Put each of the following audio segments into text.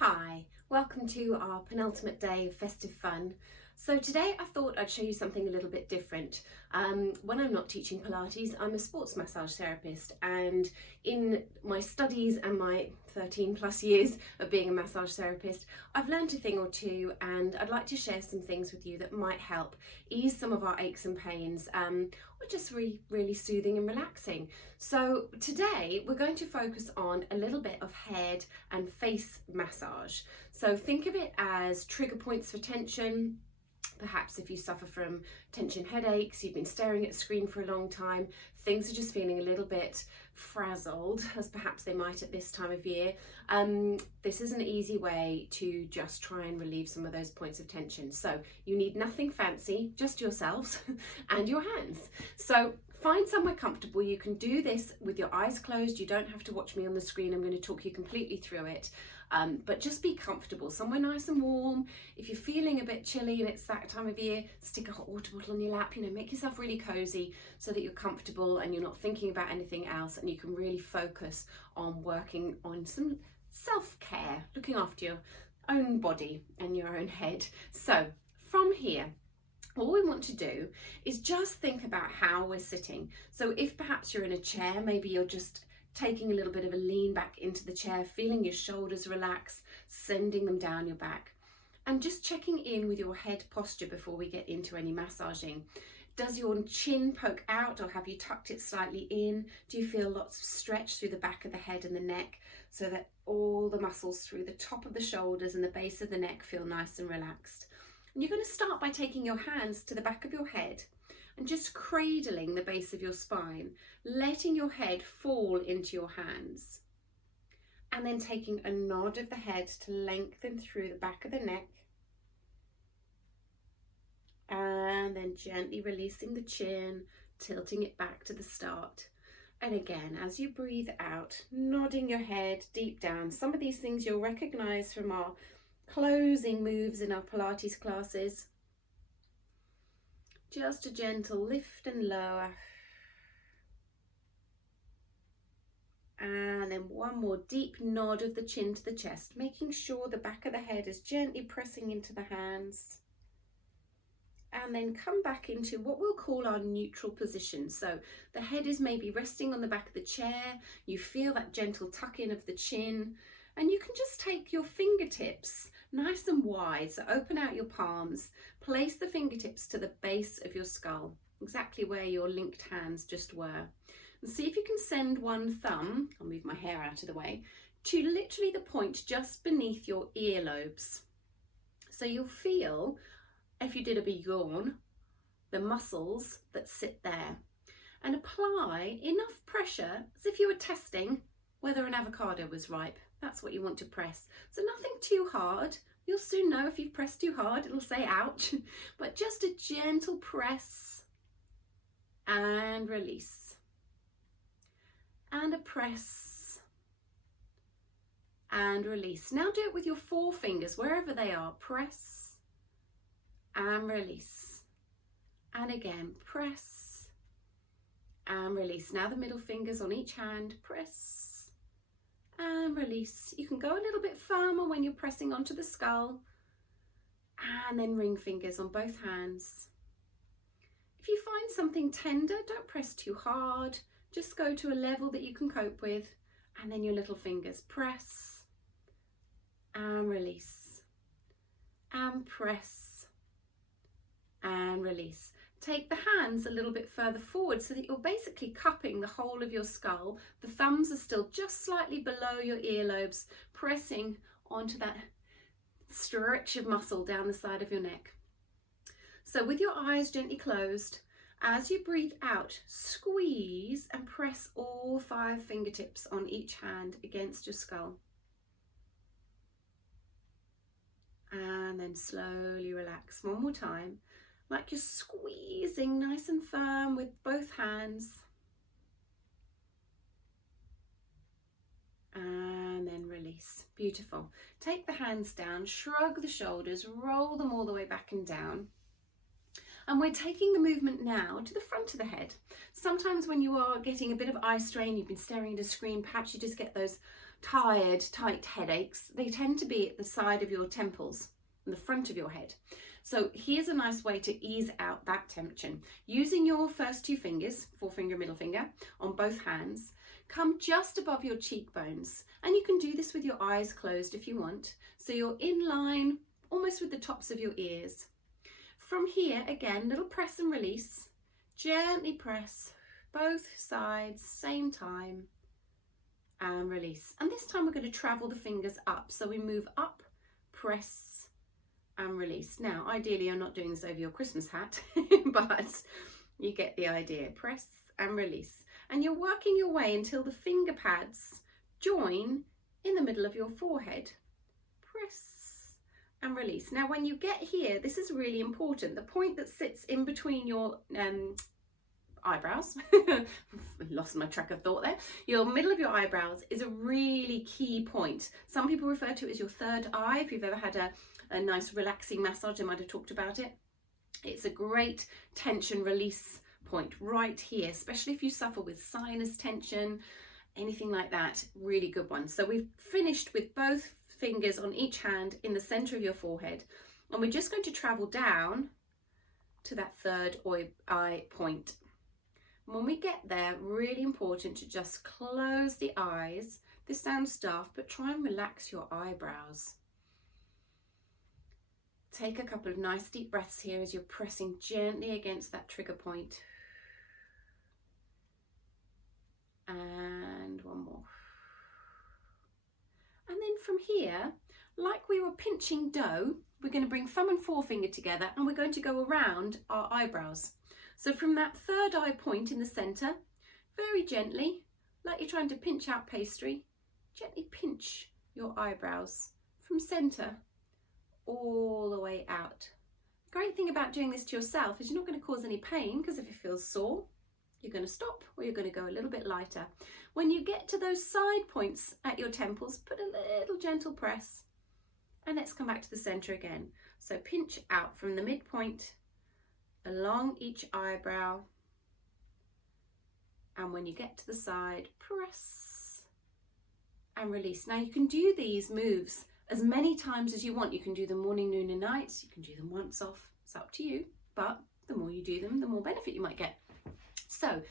Hi, welcome to our penultimate day of festive fun. So today I thought I'd show you something a little bit different. When I'm not teaching Pilates, I'm a sports massage therapist, and in my studies and my 13 plus years of being a massage therapist, I've learned a thing or two, and I'd like to share some things with you that might help ease some of our aches and pains, or just really soothing and relaxing. So today we're going to focus on a little bit of head and face massage. So think of it as trigger points for tension. Perhaps if you suffer from tension headaches, you've been staring at a screen for a long time, things are just feeling a little bit frazzled, as perhaps they might at this time of year. This is an easy way to just try and relieve some of those points of tension. So you need nothing fancy, just yourselves and your hands. So find somewhere comfortable. You can do this with your eyes closed. You don't have to watch me on the screen. I'm going to talk you completely through it. But just be comfortable, somewhere nice and warm. If you're feeling a bit chilly and it's that time of year, stick a hot water bottle on your lap, make yourself really cozy so that you're comfortable and you're not thinking about anything else, and you can really focus on working on some self-care, looking after your own body and your own head. So from here, all we want to do is just think about how we're sitting. So if perhaps you're in a chair, maybe you're just taking a little bit of a lean back into the chair, feeling your shoulders relax, sending them down your back, and just checking in with your head posture before we get into any massaging. Does your chin poke out, or have you tucked it slightly in? Do you feel lots of stretch through the back of the head and the neck, so that all the muscles through the top of the shoulders and the base of the neck feel nice and relaxed? And you're going to start by taking your hands to the back of your head and just cradling the base of your spine, letting your head fall into your hands. And then taking a nod of the head to lengthen through the back of the neck. And then gently releasing the chin, tilting it back to the start. And again, as you breathe out, nodding your head deep down. Some of these things you'll recognize from our closing moves in our Pilates classes. Just a gentle lift and lower. And then one more deep nod of the chin to the chest, making sure the back of the head is gently pressing into the hands. And then come back into what we'll call our neutral position. So the head is maybe resting on the back of the chair. You feel that gentle tuck in of the chin. And you can just take your fingertips nice and wide, so open out your palms, place the fingertips to the base of your skull, exactly where your linked hands just were. And see if you can send one thumb, I'll move my hair out of the way, to literally the point just beneath your earlobes. So you'll feel, if you did a big yawn, the muscles that sit there. And apply enough pressure as if you were testing whether an avocado was ripe. That's what you want to press. So nothing too hard. You'll soon know if you've pressed too hard, it'll say ouch. But just a gentle press and release. And a press and release. Now do it with your forefingers, wherever they are. Press and release. And again, press and release. Now the middle fingers on each hand. Press and release. You can go a little bit firmer when you're pressing onto the skull, and then ring fingers on both hands. If you find something tender, don't press too hard. Just go to a level that you can cope with, and then your little fingers. Press and release and press and release. Take the hands a little bit further forward so that you're basically cupping the whole of your skull. The thumbs are still just slightly below your earlobes, pressing onto that stretch of muscle down the side of your neck. So with your eyes gently closed, as you breathe out, squeeze and press all 5 fingertips on each hand against your skull. And then slowly relax. One more time. Like you're squeezing nice and firm with both hands. And then release. Beautiful. Take the hands down, shrug the shoulders, roll them all the way back and down. And we're taking the movement now to the front of the head. Sometimes when you are getting a bit of eye strain, you've been staring at a screen, perhaps you just get those tired, tight headaches. They tend to be at the side of your temples and the front of your head. So here's a nice way to ease out that tension. Using your first two fingers, forefinger, middle finger, on both hands, come just above your cheekbones. And you can do this with your eyes closed if you want. So you're in line almost with the tops of your ears. From here, again, little press and release. Gently press both sides, same time, and release. And this time we're going to travel the fingers up. So we move up, press, and release. Now, ideally, you're not doing this over your Christmas hat, but you get the idea. Press and release. And you're working your way until the finger pads join in the middle of your forehead. Press and release. Now, when you get here, this is really important. The point that sits in between your eyebrows, lost my track of thought there, your middle of your eyebrows is a really key point. Some people refer to it as your third eye. If you've ever had a nice relaxing massage, I might have talked about it. It's a great tension release point right here, especially if you suffer with sinus tension, anything like that. Really good one. So we've finished with both fingers on each hand in the center of your forehead, and we're just going to travel down to that third eye point. When we get there, really important to just close the eyes. This sounds daft, but try and relax your eyebrows. Take a couple of nice deep breaths here as you're pressing gently against that trigger point. And one more. And then from here, like we were pinching dough, we're going to bring thumb and forefinger together and we're going to go around our eyebrows. So from that third eye point in the center, very gently, like you're trying to pinch out pastry, gently pinch your eyebrows from center all the way out. Great thing about doing this to yourself is you're not going to cause any pain, because if it feels sore, you're going to stop or you're going to go a little bit lighter. When you get to those side points at your temples, put a little gentle press, and let's come back to the center again. So pinch out from the midpoint along each eyebrow, and when you get to the side, press and release. Now you can do these moves as many times as you want. You can do them morning, noon and night. You can do them once off. It's up to you, but the more you do them, the more benefit you might get. So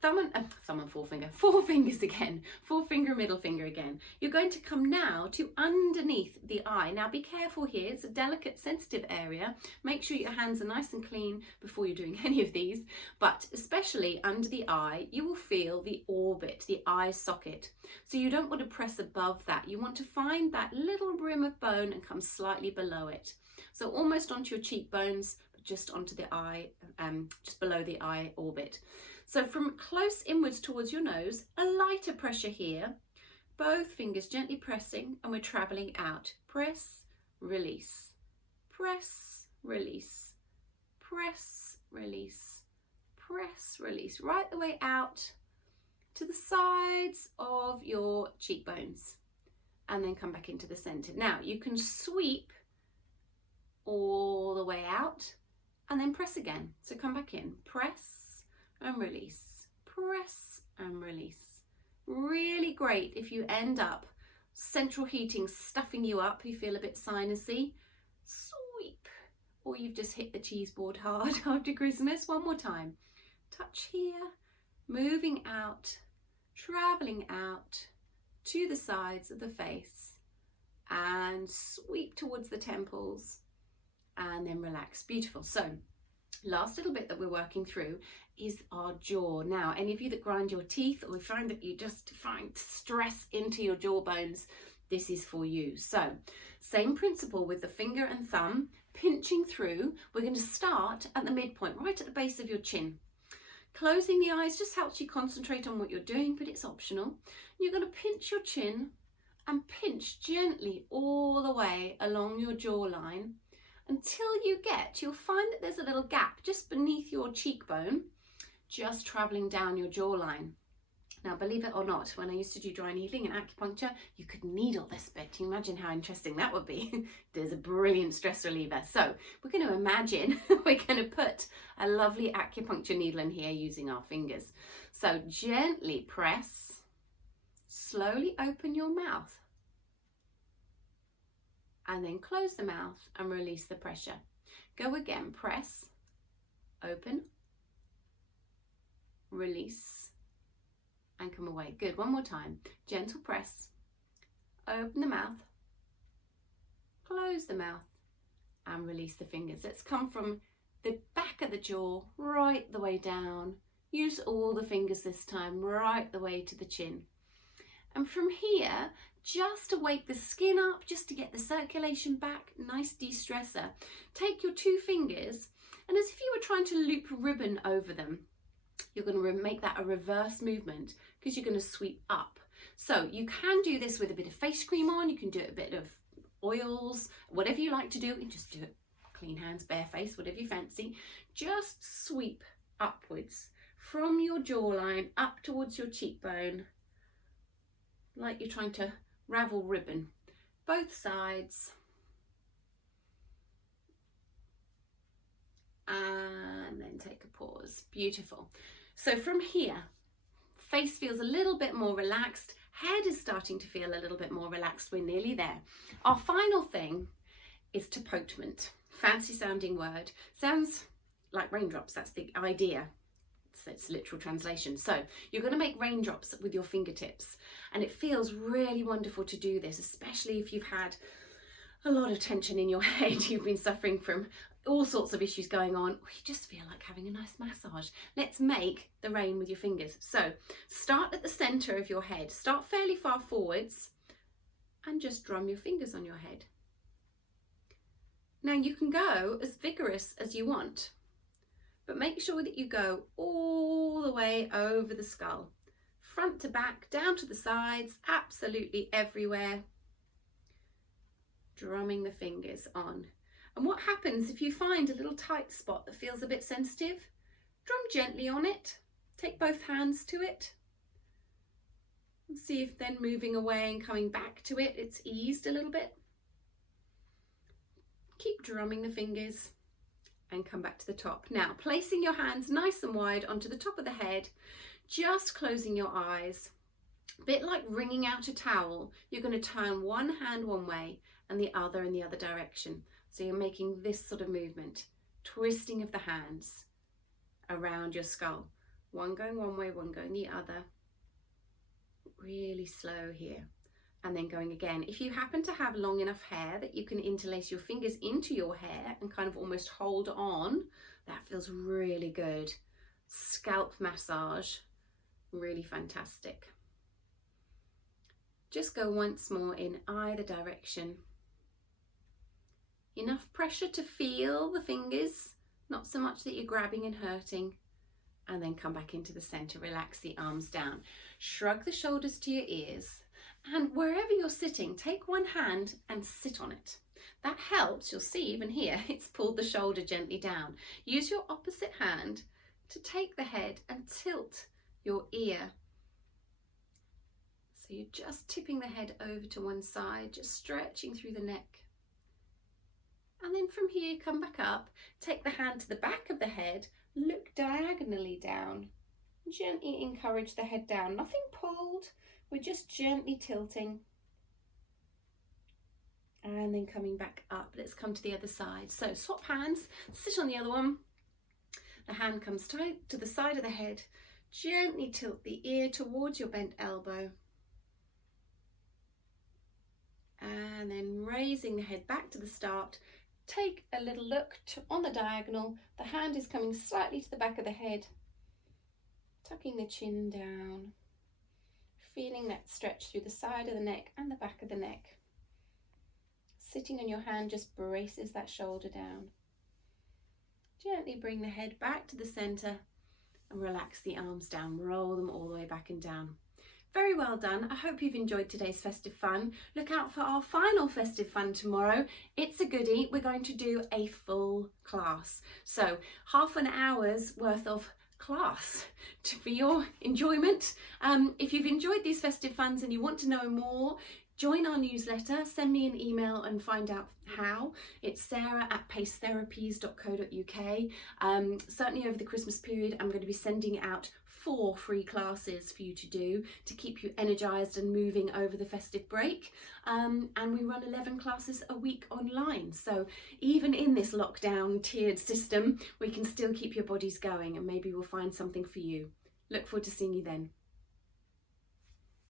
thumb and forefinger, four fingers again, forefinger, middle finger again. You're going to come now to underneath the eye. Now be careful here, it's a delicate, sensitive area. Make sure your hands are nice and clean before you're doing any of these, but especially under the eye, you will feel the orbit, the eye socket. So you don't want to press above that. You want to find that little rim of bone and come slightly below it. So almost onto your cheekbones, but just onto the eye, just below the eye orbit. So from close inwards towards your nose, a lighter pressure here, both fingers gently pressing, and we're traveling out. Press, release, press, release, press, release, press, release, right the way out to the sides of your cheekbones, and then come back into the center. Now you can sweep all the way out and then press again. So come back in, press and release, press and release. Really great if you end up central heating stuffing you up, you feel a bit sinusy, sweep, or you've just hit the cheese board hard after Christmas. One more time, touch here, moving out, traveling out to the sides of the face, and sweep towards the temples, and then relax. Beautiful. So last little bit that we're working through is our jaw. Now, any of you that grind your teeth or find that you just find stress into your jaw bones, this is for you. So same principle with the finger and thumb, pinching through. We're going to start at the midpoint, right at the base of your chin. Closing the eyes just helps you concentrate on what you're doing, but it's optional. You're going to pinch your chin and pinch gently all the way along your jawline until you'll find that there's a little gap just beneath your cheekbone, just traveling down your jawline. Now, believe it or not, when I used to do dry needling and acupuncture, you could needle this bit. Can you imagine how interesting that would be? It is a brilliant stress reliever. So we're going to imagine we're going to put a lovely acupuncture needle in here using our fingers. So gently press, slowly open your mouth, and then close the mouth and release the pressure. Go again, press, open, release, and come away. Good, one more time. Gentle press, open the mouth, close the mouth, and release the fingers. Let's come from the back of the jaw right the way down. Use all the fingers this time, right the way to the chin. And from here, just to wake the skin up, just to get the circulation back, nice de-stressor. Take your two fingers, and as if you were trying to loop ribbon over them, you're going to make that a reverse movement because you're going to sweep up. So you can do this with a bit of face cream on, you can do it a bit of oils, whatever you like to do, and just do it clean hands, bare face, whatever you fancy. Just sweep upwards from your jawline up towards your cheekbone, like you're trying to ravel ribbon, both sides. And then take a pause. Beautiful. So from here, face feels a little bit more relaxed, head is starting to feel a little bit more relaxed. We're nearly there. Our final thing is topotement. Fancy sounding word. Sounds like raindrops, that's the idea. It's literal translation. So you're going to make raindrops with your fingertips, and it feels really wonderful to do this, especially if you've had a lot of tension in your head, you've been suffering from all sorts of issues going on, or you just feel like having a nice massage. Let's make the rain with your fingers. So start at the center of your head, start fairly far forwards, and just drum your fingers on your head. Now you can go as vigorous as you want, but make sure that you go all the way over the skull, front to back, down to the sides, absolutely everywhere, drumming the fingers on. And what happens if you find a little tight spot that feels a bit sensitive? Drum gently on it, take both hands to it, and see if then moving away and coming back to it, it's eased a little bit. Keep drumming the fingers and come back to the top. Now, placing your hands nice and wide onto the top of the head, just closing your eyes. A bit like wringing out a towel, you're going to turn one hand one way and the other in the other direction. So you're making this sort of movement, twisting of the hands around your skull. One going one way, one going the other. Really slow here. And then going again. If you happen to have long enough hair that you can interlace your fingers into your hair and kind of almost hold on, that feels really good. Scalp massage, really fantastic. Just go once more in either direction. Enough pressure to feel the fingers, not so much that you're grabbing and hurting. And then come back into the center, relax the arms down. Shrug the shoulders to your ears. And wherever you're sitting, take one hand and sit on it. That helps. You'll see even here, it's pulled the shoulder gently down. Use your opposite hand to take the head and tilt your ear. So you're just tipping the head over to one side, just stretching through the neck. And then from here, come back up, take the hand to the back of the head, look diagonally down. Gently encourage the head down, nothing pulled. We're just gently tilting and then coming back up. Let's come to the other side. So swap hands, sit on the other one. The hand comes tight to the side of the head. Gently tilt the ear towards your bent elbow. And then raising the head back to the start. Take a little look on the diagonal. The hand is coming slightly to the back of the head. Tucking the chin down. Feeling that stretch through the side of the neck and the back of the neck. Sitting on your hand just braces that shoulder down. Gently bring the head back to the center and relax the arms down. Roll them all the way back and down. Very well done. I hope you've enjoyed today's festive fun. Look out for our final festive fun tomorrow. It's a goodie. We're going to do a full class. So half an hour's worth of class for your enjoyment. If you've enjoyed these festive funs and you want to know more, join our newsletter, send me an email and find out how. It's sarah@pacetherapies.co.uk. Certainly over the Christmas period, I'm going to be sending out 4 free classes for you to do to keep you energised and moving over the festive break. And we run 11 classes a week online. So even in this lockdown tiered system, we can still keep your bodies going, and maybe we'll find something for you. Look forward to seeing you then.